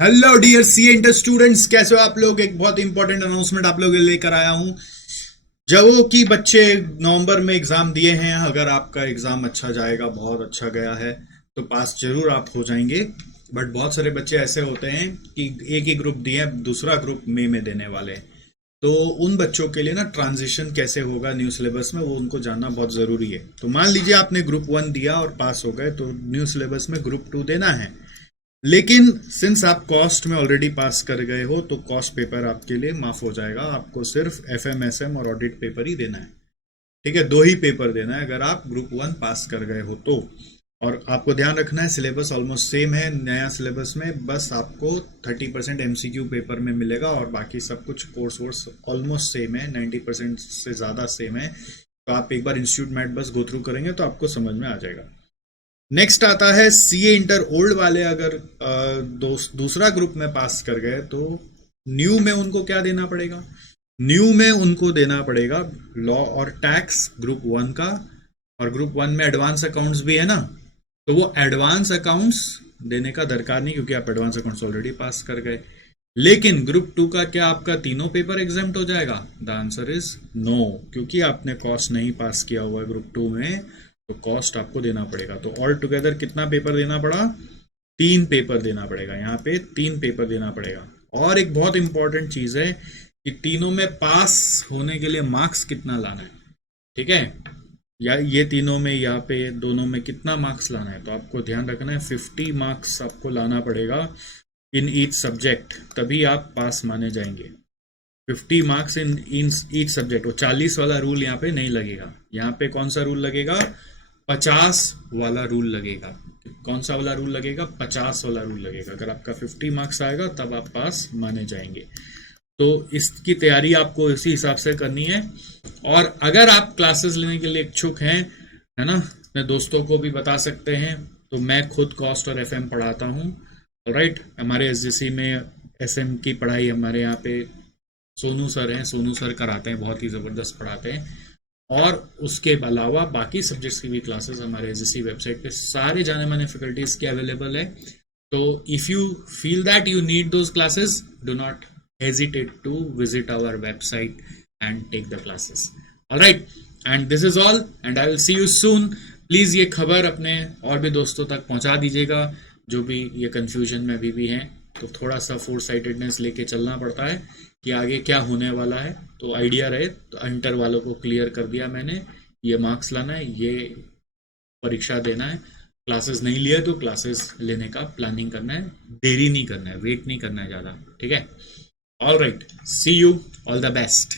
Hello dear C inter students, कैसे हो आप लोग। एक बहुत इंपॉर्टेंट अनाउंसमेंट आप लोगों के लिए लेकर आया हूं। जो कि बच्चे नवंबर में एग्जाम दिए हैं, अगर आपका एग्जाम अच्छा जाएगा, बहुत अच्छा गया है, तो पास जरूर आप हो जाएंगे। बट बहुत सारे बच्चे ऐसे होते हैं कि एक ही ग्रुप दिए, दूसरा ग्रुप मई में देने वाले हैं। तो उन बच्चों के लिए ना ट्रांजिशन कैसे होगा न्यू सिलेबस में, वो उनको जानना बहुत जरूरी है। तो मान लीजिए आपने ग्रुप 1 दिया और पास हो गए, तो न्यू सिलेबस में ग्रुप 2 देना है। लेकिन सिंस आप कॉस्ट में ऑलरेडी पास कर गए हो, तो कॉस्ट पेपर आपके लिए माफ हो जाएगा। आपको सिर्फ एफएमएसएम और ऑडिट पेपर ही देना है। ठीक है, दो ही पेपर देना है अगर आप ग्रुप 1 पास कर गए हो तो। और आपको ध्यान रखना है, सिलेबस ऑलमोस्ट सेम है नया सिलेबस में, बस आपको 30% एमसीक्यू पेपर में मिलेगा और बाकी सब कुछ कोर्स वोर्स ऑलमोस्ट सेम है, 90% से ज़्यादा सेम है। तो आप एक बार इंस्टीट्यूट मैट बस गो थ्रू करेंगे तो आपको समझ में आ जाएगा। नेक्स्ट आता है सीए इंटर ओल्ड वाले। अगर दूसरा ग्रुप में पास कर गए तो न्यू में उनको क्या देना पड़ेगा। न्यू में उनको देना पड़ेगा लॉ और टैक्स ग्रुप 1 का। और ग्रुप 1 में एडवांस अकाउंट्स भी है ना, तो वो एडवांस अकाउंट्स देने का दरकार नहीं, क्योंकि आप एडवांस अकाउंट्स ऑलरेडी पास कर गए। लेकिन ग्रुप 2 का क्या आपका तीनों पेपर एग्जाम्प्ट हो जाएगा? द आंसर इज नो, क्योंकि आपने कॉस्ट नहीं पास किया हुआ है ग्रुप 2 में, तो कॉस्ट आपको देना पड़ेगा। तो ऑल टुगेदर कितना पेपर देना पड़ा? 3 पेपर देना पड़ेगा। यहाँ पे 3 पेपर देना पड़ेगा। और एक बहुत इंपॉर्टेंट चीज है कि तीनों में पास होने के लिए मार्क्स कितना लाना है। ठीक है, या ये तीनों में, यहाँ पे दोनों में कितना मार्क्स लाना है, तो आपको ध्यान रखना है 50 मार्क्स आपको लाना पड़ेगा इन ईच सब्जेक्ट, तभी आप पास माने जाएंगे। 50 मार्क्स इन ईच सब्जेक्ट। वो 40 वाला रूल यहाँ पे नहीं लगेगा। यहाँ पे कौन सा रूल लगेगा? 50 वाला रूल लगेगा। कौन सा वाला रूल लगेगा? 50 वाला रूल लगेगा। अगर आपका 50 मार्क्स आएगा तब आप पास माने जाएंगे। तो इसकी तैयारी आपको इसी हिसाब से करनी है। और अगर आप क्लासेस लेने के लिए इच्छुक हैं, है ना, अपने दोस्तों को भी बता सकते हैं। तो मैं खुद कॉस्ट और एफएम पढ़ाता हूँ। राइट, हमारे एसजीसी में एसएम की पढ़ाई हमारे यहाँ पे सोनू सर हैं, सोनू सर कराते हैं, बहुत ही ज़बरदस्त पढ़ाते हैं। और उसके अलावा बाकी सब्जेक्ट्स की भी क्लासेस हमारे एसजीसी वेबसाइट पे सारे जाने माने फैकल्टीज के अवेलेबल है। तो if you feel that you need those classes, do not hesitate to visit our website and take the classes. All right, and this is all, and I will see you soon. Please ये खबर अपने और भी दोस्तों तक पहुंचा दीजिएगा जो भी ये कंफ्यूजन में अभी भी हैं। तो थोड़ा सा फोर साइटेडनेस लेके चलना पड़ता है कि आगे क्या होने वाला है, तो आइडिया रहे। तो इंटर वालों को क्लियर कर दिया मैंने, ये मार्क्स लाना है, ये परीक्षा देना है। क्लासेस नहीं लिए तो क्लासेस लेने का प्लानिंग करना है, देरी नहीं करना है, वेट नहीं करना है ज़्यादा। ठीक है, all right, see you, all the best.